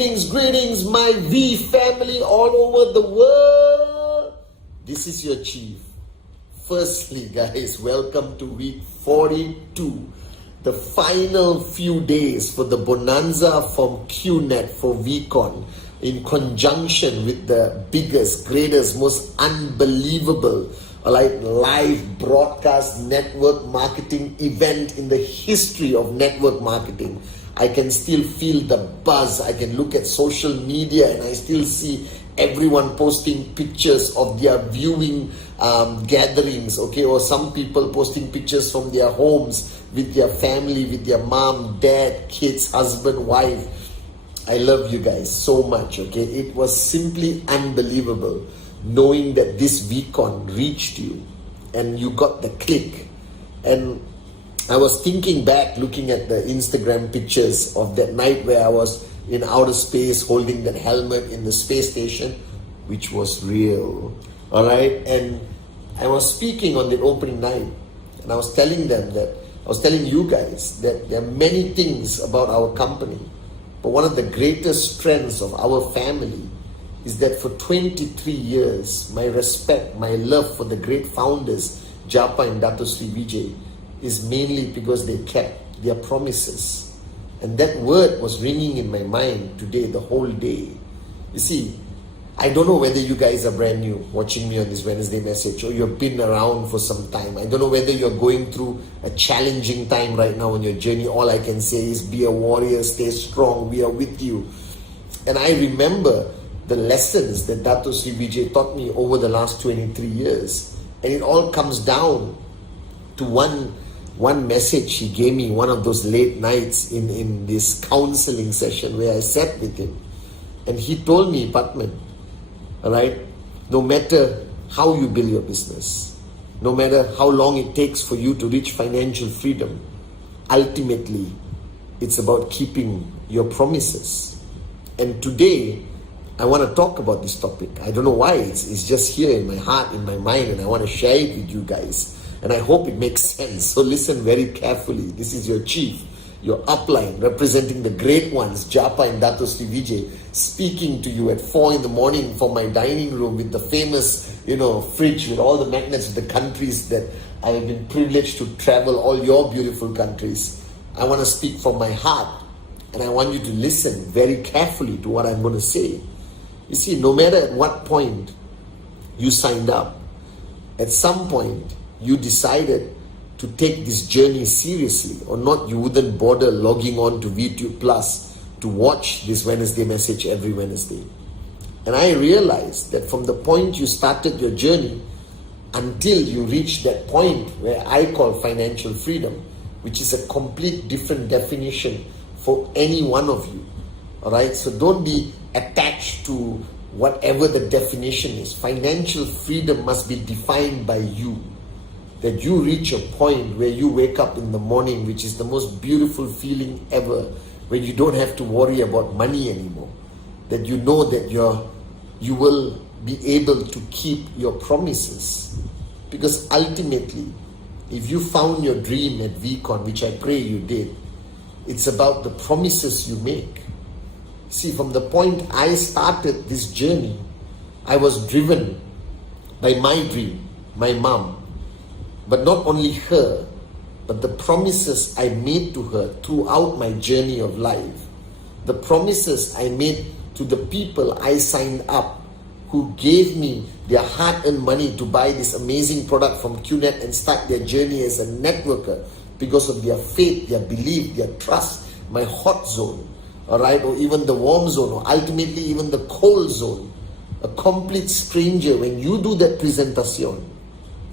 Greetings, my V family all over the world. This is your chief. Firstly, guys, welcome to week 42. The final few days for the bonanza from Qnet for VCon, in conjunction with the biggest, greatest, most unbelievable live broadcast network marketing event in the history of network marketing. I can still feel the buzz. I can look at social media and I still see everyone posting pictures of their viewing gatherings, okay, or some people posting pictures from their homes with their family, with their mom, dad, kids, husband, wife. I love you guys so much, okay. It was simply unbelievable knowing that this VCon reached you and you got the click. And I was thinking back, looking at the Instagram pictures of that night where I was in outer space holding that helmet in the space station, which was real, all right. And I was speaking on the opening night, and I was telling you guys that there are many things about our company, but one of the greatest strengths of our family is that for 23 years, my respect, my love for the great founders, Japa and Dato Sri Vijay, is mainly because they kept their promises. And that word was ringing in my mind today, the whole day. You see, I don't know whether you guys are brand new watching me on this Wednesday message, or you've been around for some time. I don't know whether you're going through a challenging time right now on your journey. All I can say is be a warrior, stay strong, we are with you. And I remember the lessons that Dato Sri Vijay taught me over the last 23 years. And it all comes down to one message he gave me one of those late nights in this counseling session where I sat with him. And he told me, Pathman, all right, no matter how you build your business, no matter how long it takes for you to reach financial freedom, ultimately, it's about keeping your promises. And today, I want to talk about this topic. I don't know why, it's just here in my heart, in my mind, and I want to share it with you guys. And I hope it makes sense. So listen very carefully. This is your chief, your upline, representing the great ones, Japa and Dato Sri Vijay, speaking to you at 4 in the morning from my dining room with the famous, fridge with all the magnets of the countries that I have been privileged to travel, all your beautiful countries. I want to speak from my heart, and I want you to listen very carefully to what I'm going to say. You see, no matter at what point you signed up, at some point you decided to take this journey seriously, or not, you wouldn't bother logging on to VTube Plus to watch this Wednesday message every Wednesday. And I realized that from the point you started your journey until you reach that point where I call financial freedom, which is a complete different definition for any one of you, all right? So don't be attached to whatever the definition is. Financial freedom must be defined by you. That you reach a point where you wake up in the morning, which is the most beautiful feeling ever, when you don't have to worry about money anymore. That you know that you will be able to keep your promises. Because ultimately, if you found your dream at VCon, which I pray you did, it's about the promises you make. See, from the point I started this journey, I was driven by my dream, my mom. But not only her, but the promises I made to her throughout my journey of life. The promises I made to the people I signed up, who gave me their hard-earned money to buy this amazing product from Qnet and start their journey as a networker because of their faith, their belief, their trust, my hot zone, all right, or even the warm zone, or ultimately even the cold zone. A complete stranger, when you do that presentation,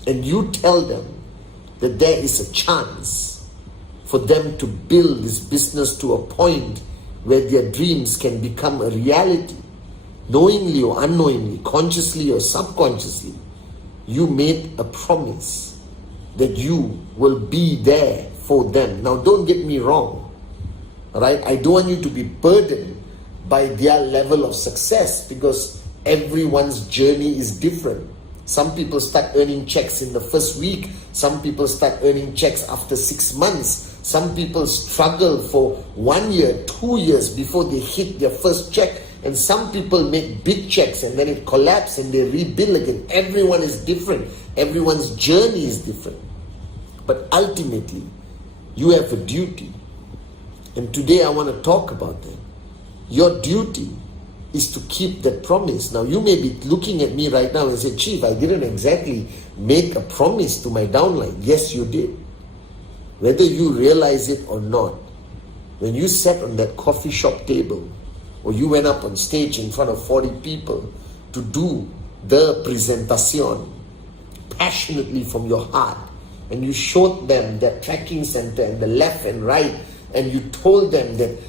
and you tell them that there is a chance for them to build this business to a point where their dreams can become a reality, knowingly or unknowingly, consciously or subconsciously, you made a promise that you will be there for them. Now, don't get me wrong, all right? I don't want you to be burdened by their level of success, because everyone's journey is different. Some people start earning checks in the first week. Some people start earning checks after 6 months. Some people struggle for 1 year, 2 years before they hit their first check. And some people make big checks and then it collapses and they rebuild again. Everyone is different. Everyone's journey is different. But ultimately, you have a duty. And today I want to talk about that. Your duty is to keep that promise. Now you may be looking at me right now and say, Chief, I didn't exactly make a promise to my downline. Yes, you did. Whether you realize it or not, when you sat on that coffee shop table or you went up on stage in front of 40 people to do the presentation passionately from your heart, and you showed them that tracking center and the left and right, and you told them that,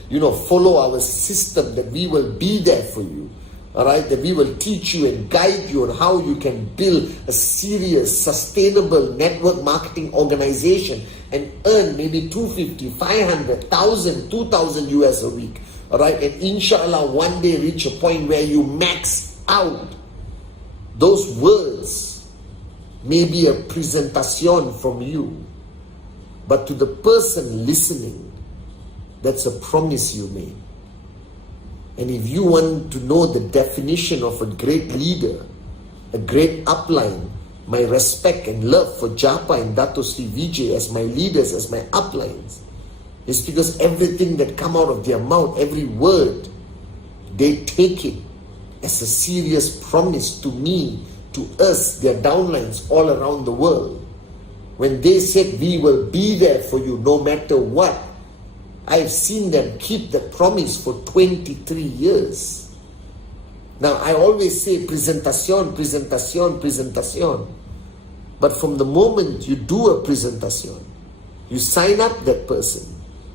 follow our system, that we will be there for you, all right, that we will teach you and guide you on how you can build a serious, sustainable network marketing organization and earn maybe 250, 500, 1,000, 2,000 US a week, all right, and inshallah one day reach a point where you max out. Those words may be a presentation from you, but to the person listening, that's a promise you made. And if you want to know the definition of a great leader, a great upline, my respect and love for Japa and Dato Sri Vijay as my leaders, as my uplines, is because everything that come out of their mouth, every word, they take it as a serious promise to me, to us, their downlines all around the world. When they said, we will be there for you no matter what, I've seen them keep that promise for 23 years. Now, I always say presentation, presentation, presentation. But from the moment you do a presentation, you sign up that person,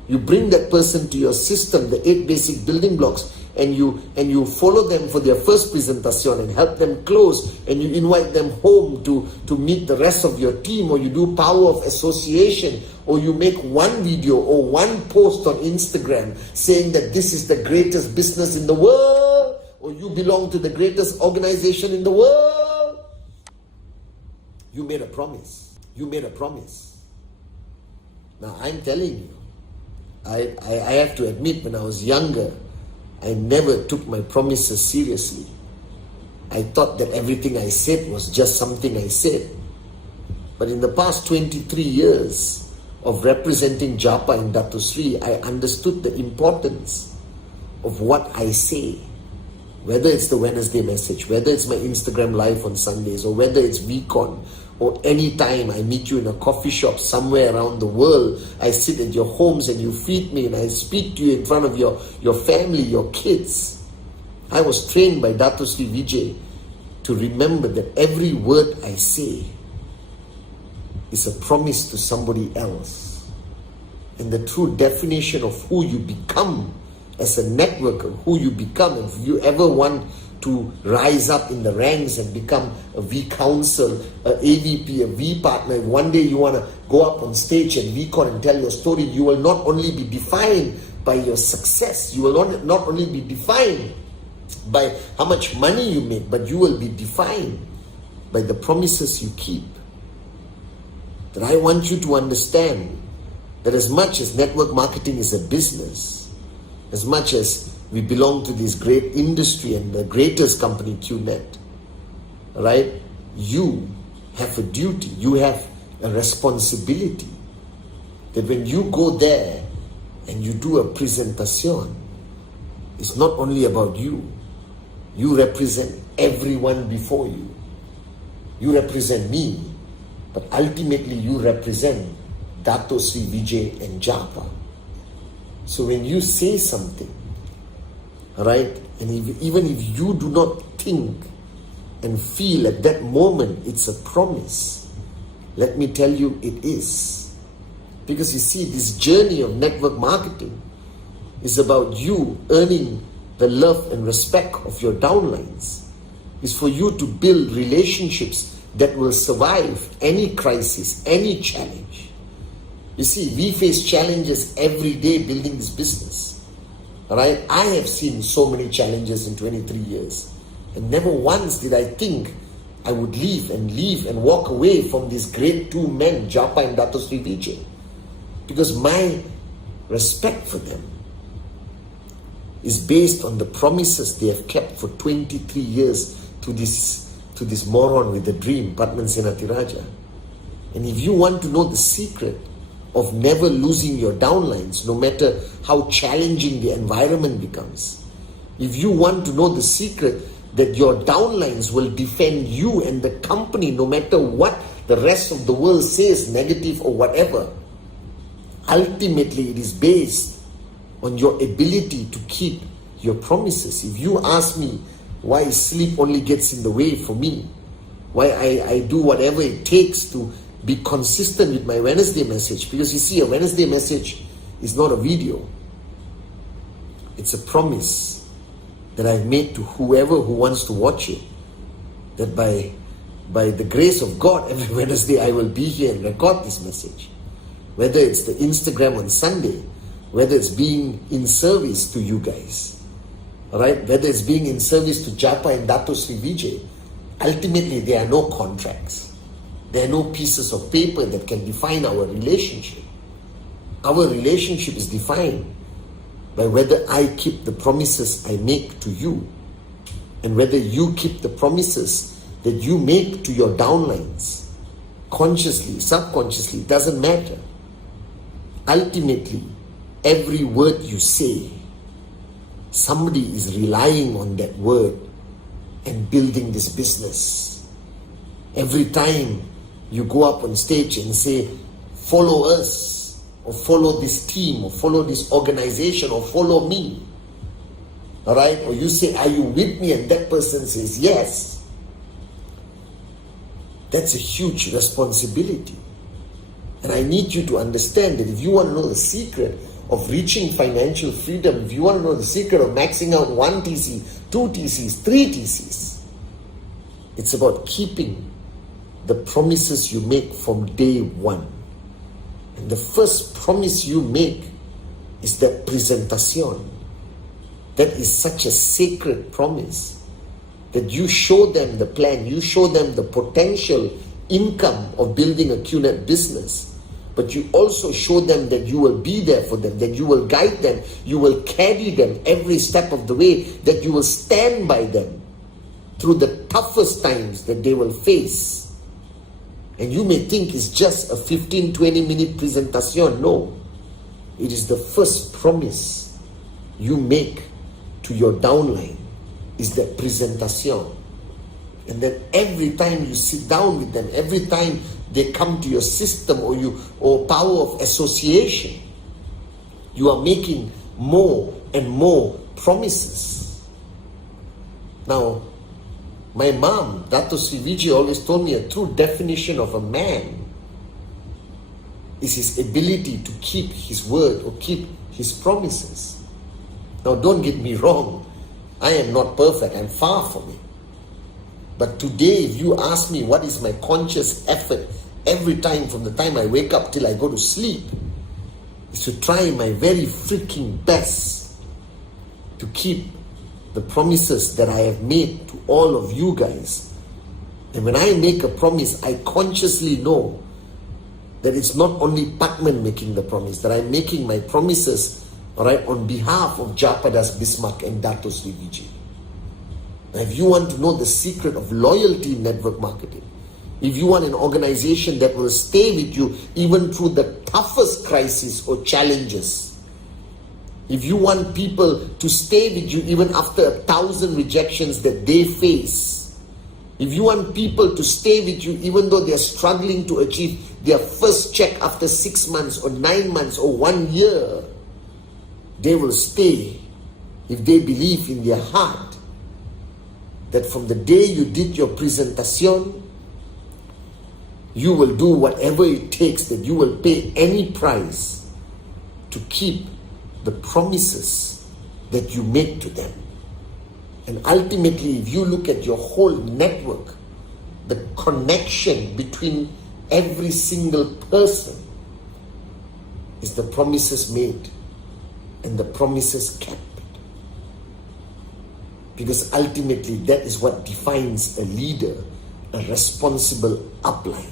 you bring that person to your system, the 8 basic building blocks, and you follow them for their first presentation and help them close, and you invite them home to meet the rest of your team, or you do power of association, or you make one video or one post on Instagram saying that this is the greatest business in the world, or you belong to the greatest organization in the world. You made a promise. You made a promise. Now I'm telling you, I have to admit, when I was younger, I never took my promises seriously. I thought that everything I said was just something I said. But in the past 23 years of representing Japa and Dato Sri, I understood the importance of what I say. Whether it's the Wednesday message, whether it's my Instagram live on Sundays, or whether it's VCon, or any time I meet you in a coffee shop somewhere around the world, I sit at your homes and you feed me and I speak to you in front of your family, your kids. I was trained by Dato Sri Vijay to remember that every word I say is a promise to somebody else. And the true definition of who you become as a networker, who you become, if you ever want to rise up in the ranks and become a V counsel, a AVP, a V partner, one day you want to go up on stage and VCon and tell your story, you will not only be defined by your success, you will not only be defined by how much money you make, but you will be defined by the promises you keep. That I want you to understand that as much as network marketing is a business, as much as we belong to this great industry and the greatest company, Qnet, right? You have a duty, you have a responsibility that when you go there and you do a presentation, it's not only about you. You represent everyone before you. You represent me, but ultimately you represent Dato Sri Vijay and Japa. So when you say something, right, and even if you do not think and feel at that moment it's a promise, let me tell you it is. Because you see, this journey of network marketing is about you earning the love and respect of your downlines. It's for you to build relationships that will survive any crisis, any challenge. You see, we face challenges every day building this business. Alright, I have seen so many challenges in 23 years, and never once did I think I would leave and walk away from these great two men, Japa and Dato Sri Vijay. Because my respect for them is based on the promises they have kept for 23 years to this moron with the dream, Pathman Senathirajah. And if you want to know the secret of never losing your downlines, no matter how challenging the environment becomes, if you want to know the secret that your downlines will defend you and the company no matter what the rest of the world says, negative or whatever, ultimately it is based on your ability to keep your promises. If you ask me why sleep only gets in the way for me, why I do whatever it takes to be consistent with my Wednesday message, because you see, a Wednesday message is not a video. It's a promise that I've made to whoever who wants to watch it, that by the grace of God, every Wednesday I will be here and record this message. Whether it's the Instagram on Sunday, whether it's being in service to you guys, all right? Whether it's being in service to Japa and Dato Sri Vijay, ultimately there are no contracts. There are no pieces of paper that can define our relationship. Our relationship is defined by whether I keep the promises I make to you and whether you keep the promises that you make to your downlines. Consciously, subconsciously, it doesn't matter. Ultimately, every word you say, somebody is relying on that word and building this business. Every time you go up on stage and say, follow us, or follow this team, or follow this organization, or follow me, all right? Or you say, are you with me? And that person says, yes. That's a huge responsibility. And I need you to understand that if you want to know the secret of reaching financial freedom, if you want to know the secret of maxing out 1 TC, 2 TCs, 3 TCs, it's about keeping the promises you make from day one. And the first promise you make is that presentation. That is such a sacred promise that you show them the plan, you show them the potential income of building a Qnet business, but you also show them that you will be there for them, that you will guide them, you will carry them every step of the way, that you will stand by them through the toughest times that they will face. And you may think it's just a 15-20 minute presentation. No, it is the first promise you make to your downline, is that presentation. And then every time you sit down with them, every time they come to your system or power of association, you are making more and more promises. Now, my mom, Dato Sri Vijay, always told me a true definition of a man is his ability to keep his word or keep his promises. Now, don't get me wrong. I am not perfect. I'm far from it. But today, if you ask me what is my conscious effort every time from the time I wake up till I go to sleep, is to try my very freaking best to keep the promises that I have made to all of you guys. And when I make a promise, I consciously know that it's not only Pathman making the promise, that I'm making my promises, all right, on behalf of Japadas Bismarck and Dato Sri Vijay. Now, if you want to know the secret of loyalty in network marketing, if you want an organization that will stay with you even through the toughest crises or challenges, if you want people to stay with you even after 1,000 rejections that they face, if you want people to stay with you even though they're struggling to achieve their first check after 6 months or 9 months or 1 year, they will stay if they believe in their heart that from the day you did your presentation, you will do whatever it takes, that you will pay any price to keep the promises that you make to them. And ultimately, if you look at your whole network, the connection between every single person is the promises made and the promises kept. Because ultimately, that is what defines a leader, a responsible upline.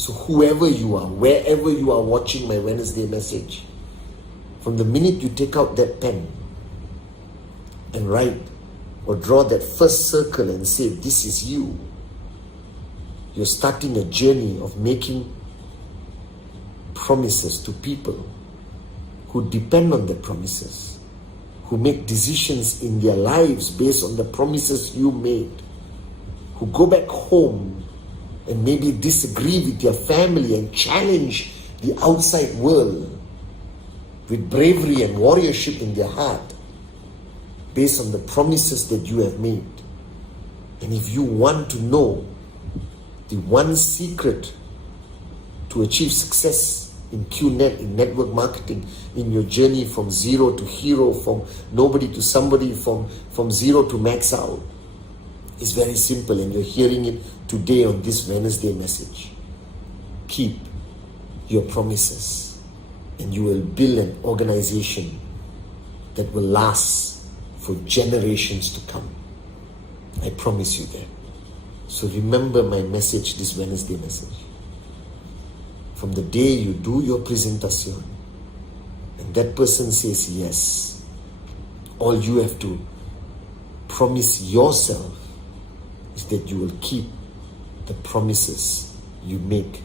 So whoever you are, wherever you are watching my Wednesday message, from the minute you take out that pen and write or draw that first circle and say, this is you, you're starting a journey of making promises to people who depend on the promises, who make decisions in their lives based on the promises you made, who go back home and maybe disagree with your family and challenge the outside world with bravery and warriorship in their heart based on the promises that you have made. And if you want to know the one secret to achieve success in Qnet, in network marketing, in your journey from zero to hero, from nobody to somebody, from zero to max out, it's very simple, and you're hearing it today on this Wednesday message. Keep your promises, and you will build an organization that will last for generations to come. I promise you that. So remember my message, this Wednesday message. From the day you do your presentation and that person says yes, all you have to promise yourself is that you will keep the promises you make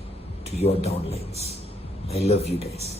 to your downlines. I love you guys.